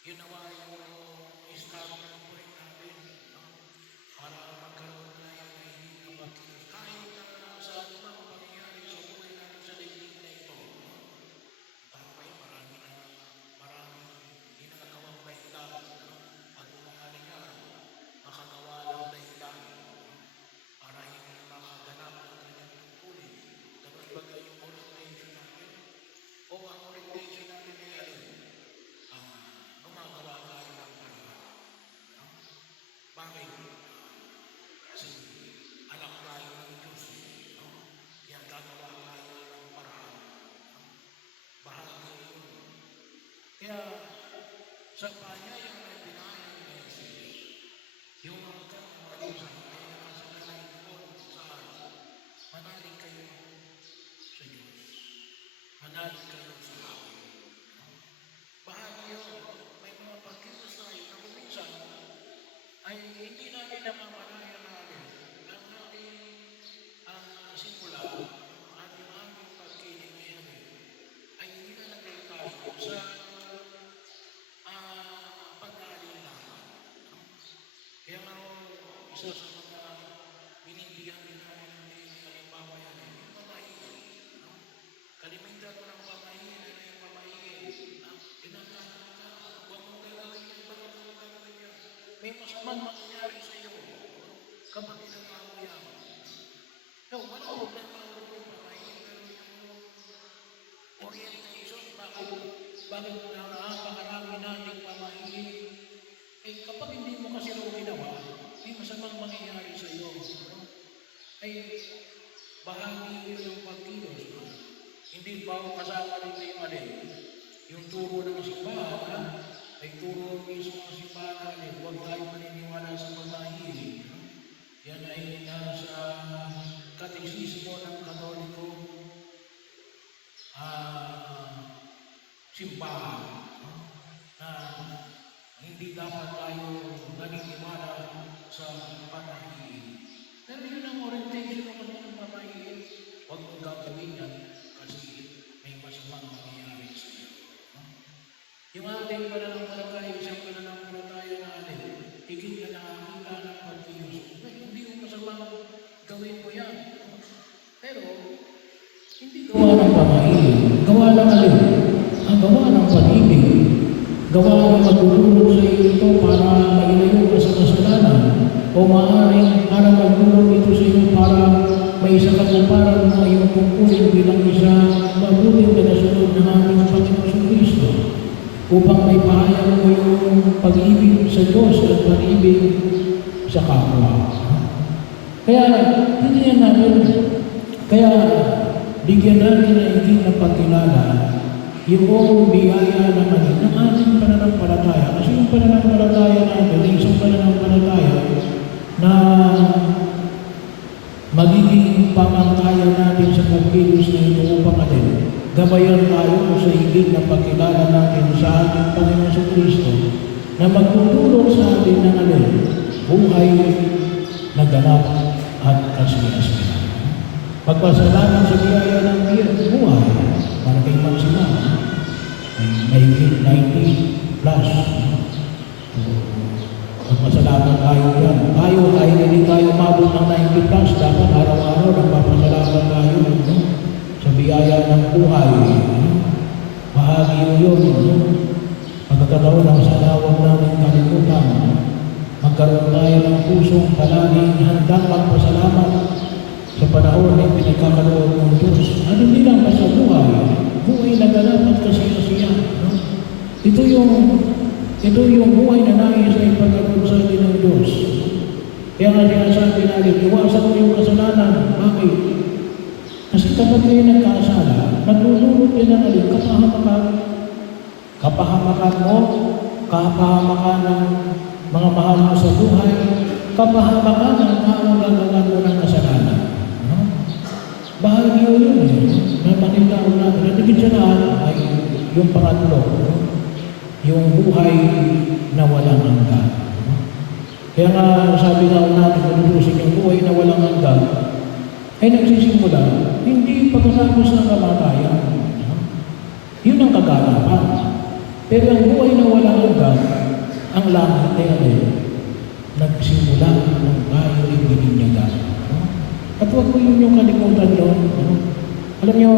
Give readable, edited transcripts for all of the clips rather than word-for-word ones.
Yun nawa yung estado ng buhay natin, no? Para magkaroon tayo ng hindi kapatilos. Kahit sa anumang pangyayari sa buhay natin sa daigdig na ito, no? Tayo marami hindi nakagawang dahilan, no? At mga nangyari, makagawa ng dahilan, no? Para hindi makaganap ng kanyang tungkulin. Dapat bagay yung orientation natin, o ang orientation natin ay alin? Gumagawa tayo ng paraan. No? Bakit? Kasi anak tayo ng Diyos. No? Kaya gagawa tayo ng paraan. No? Bahagi yun. Kaya sa panyaya na pinayang ni Jesus, yung hanggang malisan ay nakasalalay doon saan? Manalig kayo sa Diyos. Manalig kayo sa akin. No? Bahagi yun. May mga pagkilos tayo na kuminsan ay hindi natin namamalayan natin ang ating simula at yung aming pagkiling ngayon ay hindi nalagay tayo sa pag-aalinlangan. No? Kaya nga isa sa mga binibigyan din namin ng halimbawa yan yung pamahiin. No? Kalimitan mo ng pamahiin na yung pamahiin. Pinagkakaroon ka, huwag mong gagawin yan, bakit mo gagawin yan? May masamang mangyayari sa iyo kapag ginagawa mo yan. No, wala ko nagpapalog yung pamahiin, pero yung orientation, bakit napakarami nating pamahiin? Eh, kapag hindi mo kasi ito ginawa, may masamang mangyayari sa iyo. Ay, bahagi yun ng pagkilos. Hindi ba ako kasama dito yung alin? Yung turo ng simbahan, ay turo mismo ng simbahan natin. Huwag tayo maniniwala sa pamahiin. Yan ay nasa katekismo ng Katoliko simbahan. Hindi dapat tayo naniniwala sa pamahiin. Pero yun ang orientation ng kanyang pamahiin. Huwag mong gagawin yan kasi may masamang mangyayari sa iyo. Yung ating pananampalataya, isang pananampalataya natin, higit na nakakita ng pagkilos. Hindi mo masamang gawin mo yan. Pero, hindi gawa ng pamahiin. Gawa ng alin? Gawa ng pag-ibig. Gawa ng magtutulong sa iyo ito para mailayo ka sa kasalanan. O maaaring para magtulong ito sa iyo para may isa katuparan mo iyong tungkulin bilang isa mabuting tagasunod ng aming Panginoon Kristo. Upang may pahayag mo yung pag-ibig sa Diyos at pag-ibig sa kapwa. Kaya, hindi yan natin. Kaya, bigyan natin na higit na pagkilala yung biyaya naman ng ating pananampalataya. Kasi yung pananampalataya natin, isang pananampalataya na magiging pamantayan natin sa pagkilos na ito upang alin. Gabayan tayo sa higit na pagkilala natin sa ating Panginoon Kristo na magtutulong sa atin ng alin, buhay na ganap at kasiyasiya. Pagpasalamat sa biyaya ng buhay, para kay Maxima, may 90 plus. Pagpasalamat tayo yan. Tayo hindi tayo mabot ng 90 plus. Dapat araw-araw nagpapasalamat tayo sa biyaya ng buhay. Bahagi yun. Pagkakataon ng sanawag namin kalimutan, magkaroon tayo ng pusong palaging handang magpasalamat sa panahon na pinagkakaroon ng Diyos. At hindi lang basta buhay na ganap at kasiyasiya. Ito yung buhay na nais na ipagkaroon sa atin ng Diyos. Kaya nga sinasabi natin, iwasan mo yung kasalanan. Bakit? Kasi kapag kayo nagkasala, maglulunod din ang alin, kapahamakan. Kapahamakan mo, kapahamakan ng mga mahal mo sa buhay, kapahamakan ng taong gagawan mo ng kasalanan. Bahagi yun na makita ko natin. At higit sa lahat ay yung pangatlo, yung buhay na walang hanggan. Kaya nga sabi nga natin, manutusin yung buhay na walang hanggan, ay nagsisimula, hindi pagkatapos ng kamatayan. Yun ang kaganapan. Pero ang buhay na walang hanggan, ang langit ay nagsimula nung tayo ay bininyagan. At huwag mo yun yung kalimutan yun. Alam nyo,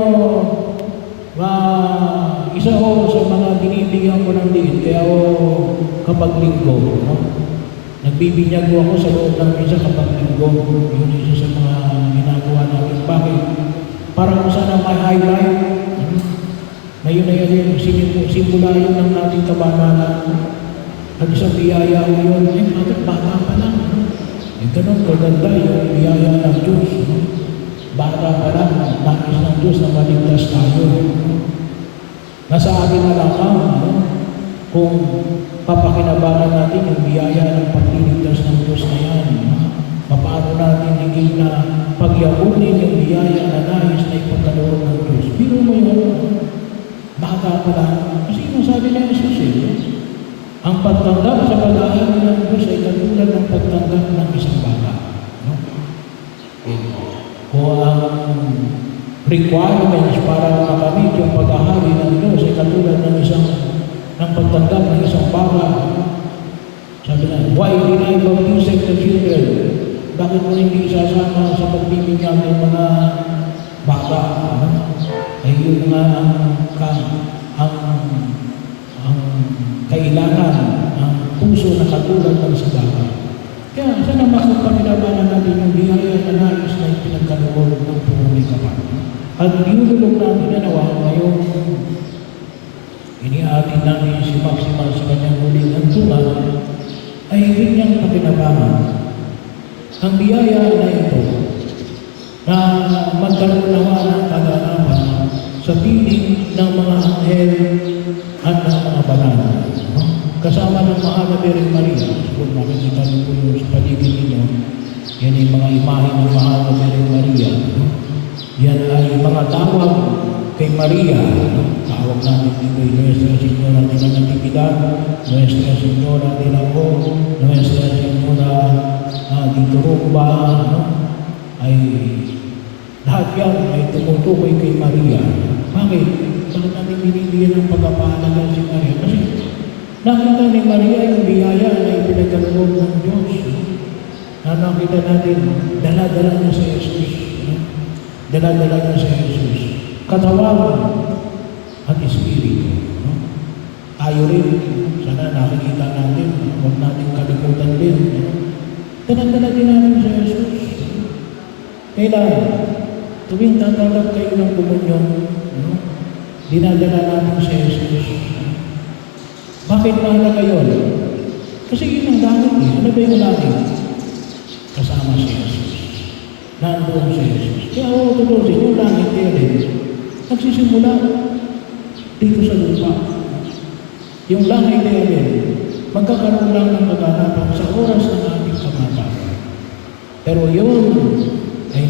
isa ko sa mga binibigyan ko ng diin, kaya ako kapag linggo, nagbibinyag ko ako sa loob ng misa kapag linggo. Yun isa sa mga ginagawa natin. Bakit? Para kung sana may highlight, ngayon na yun, simula yun ng nating kabanalan. At isang biyaya ko yun, bata pa lang. Ganun kaganda yung biyaya ng Diyos. Bata pa lang, nais ng Diyos na maligtas tayo. Nasa akin na lamang, kung papakinabangan natin yung biyaya ng pagliligtas ng Diyos na yan. Paano natin higit na pagyakunin yung biyaya na nais na ipagkaloob ng Diyos. Biro mo yun, bata pa lang. Kasi yung sabi na Jesus, ang pagtanggap sa pag-aari ng Diyos ay katulad ng pagtanggap ng isang bata. Kung ang requirements para makamit yung pag-aari ng Diyos ay katulad ng pagtanggap ng isang bata. Sabi na, why did I baptize the children? Bakit mo hindi isasama sa pagbibinyag ng mga bata? Ay yun nga ang kailangan ng puso na katulad ng sa bata. Kaya sana makapagpakinabangan natin yung biyaya na nais na ipinagkaloob ng pumuli kapal. At inulog natin na nawa ngayong iniatin natin si Maximal sa kanyang huling hantungan ay higit niyang pakinabangan ang biyaya na ito na magkaroon naman ng kaganapan sa piling ng mga anghel at ng mga banal. Kasama ng Mahal na Birhen Maria, kung makikita niyo po yung sa paligid ninyo, yan ay mga imahe ng Mahal na Birhen Maria. Yan ay mga tawag kay Maria. Tawag natin dito ay Nuestra Señora de la Natividad, Nuestra Señora de la O, Nuestra Señora de Turumba, ay lahat yan ay tumutukoy kay Maria. Bakit? Bakit natin binibigyan ng pagpapahalaga si Maria? Kasi nakita ni Maria yung biyaya na ipinagkaloob ng Diyos. Nakita natin, dala-dala niya si Jesus. Dala-dala niya si Jesus. Katawan at Espiritu. Tayo rin, sana nakikita natin, huwag natin kalimutan din. Dala-dala din natin si Jesus. Kailan? Tuwing tatanggap kayo ng komunyon, dinadala natin si Jesus. Bakit mahalaga yun? Kasi yun ang langit eh. Ano ba yung langit? Kasama si Jesus. Nandoon si Jesus. Kaya ako tutusin, yung langit yun eh. Nagsisimula dito sa lupa. Yung langit yun eh. Magkakaroon lang ng kaganapan sa oras ng ating kamatayan. Pero yun ay